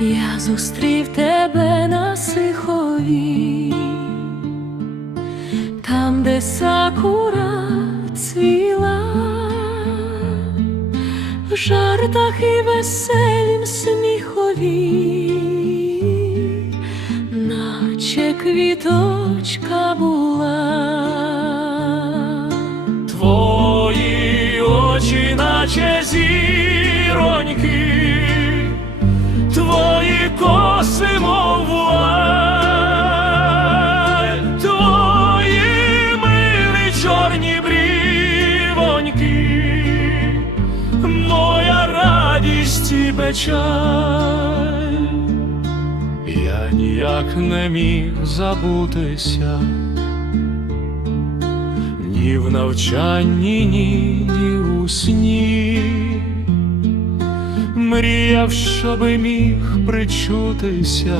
Я зустрів тебе на сихові, там, де сакура цвіла, в жартах і веселім сміхові, наче квіточка була. Твої очі, наче зіроньки, і. Я ніяк не міг забутися ні в навчанні, ні у сні. Мріяв, щоби міг причутися,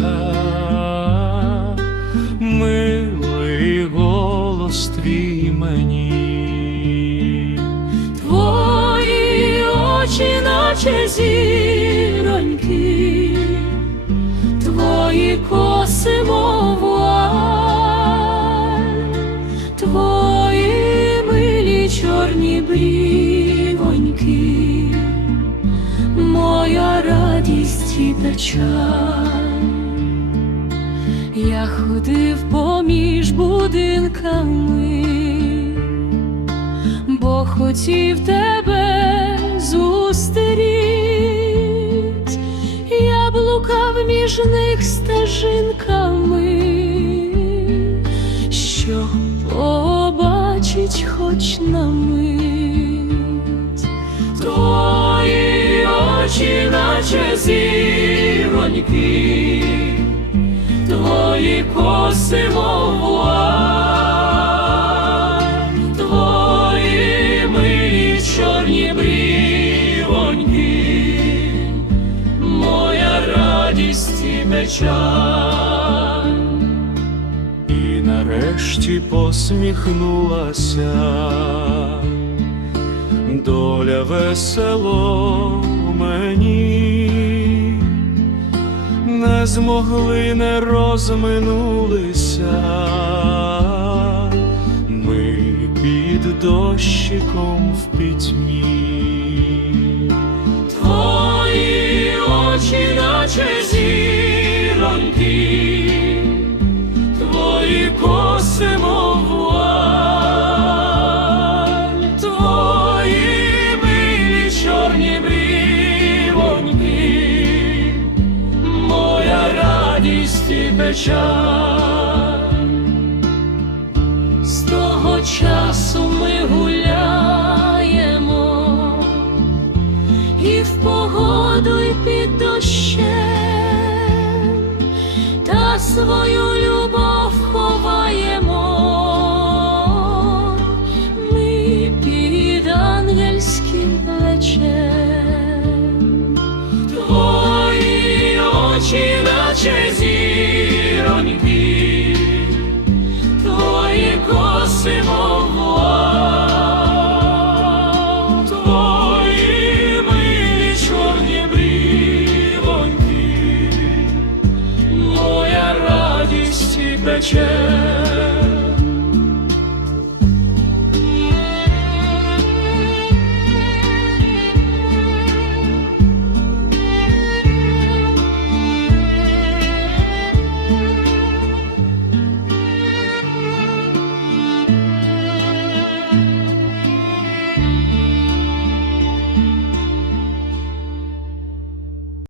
милий голос твій мені. Чорні моя радість і печаль. Я ходив поміж будинками бо хотів тебе зустріть, я блукав між них стежинками, що побачить хоч на мить. Зіроньки, твої коси, мов твої милі чорні брівоньки, моя радість і печаль. І нарешті посміхнулася. Доля весело мені, не змогли, не розминулися. Ми під дощиком в пітьмі. Печаль. З того часу ми гуляємо і в погоду, і під дощем, та свою любов ховаємо ми під ангельським плечем. Твої очі, наче зіроньки, брівоньки,